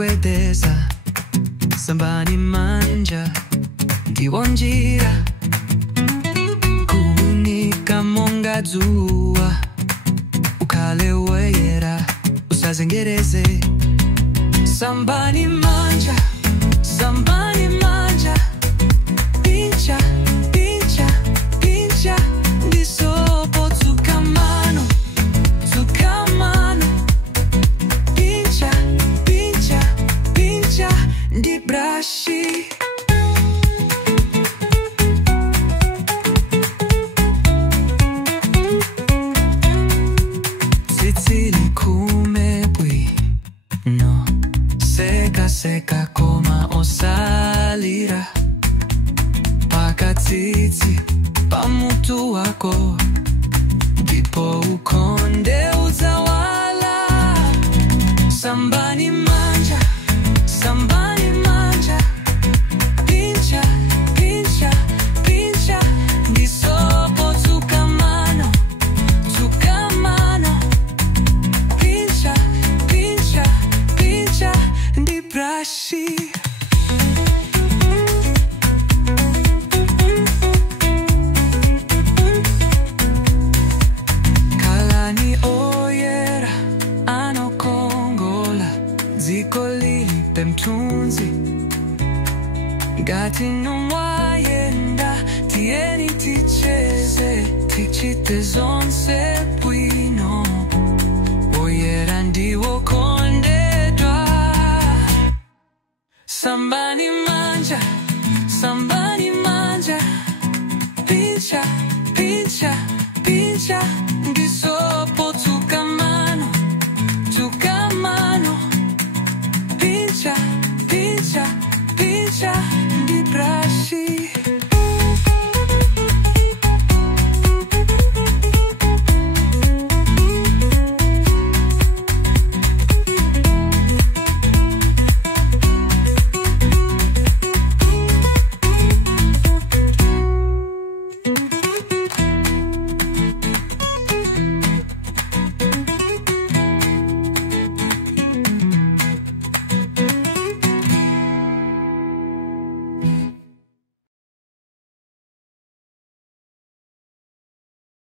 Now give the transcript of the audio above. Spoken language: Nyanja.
kwedeza sambani manja ndiwonjira kuunika monga dzuwa ukhale woyera usazengereze sambani manja sambani manja pincha pincha pincha ndisopo tsukamano tsukamano pincha pincha pincha ndi brashi tsitsili kume bwino seka seka koma osalira pakatsitsi pamutu wako ndipo ukonde udzawala sambani manja sambani manja pincha pincha pincha ndisopo tsukamano tsukamano pincha pincha pincha ndi brashi kalani oyera anokongola dziko lilipe mthunzi ngati nomwayenda tiyeni ticheze tichite zonse bwino oyera ndiwo kondedwa sambani manja sambani manja pincha pincha pincha ndiso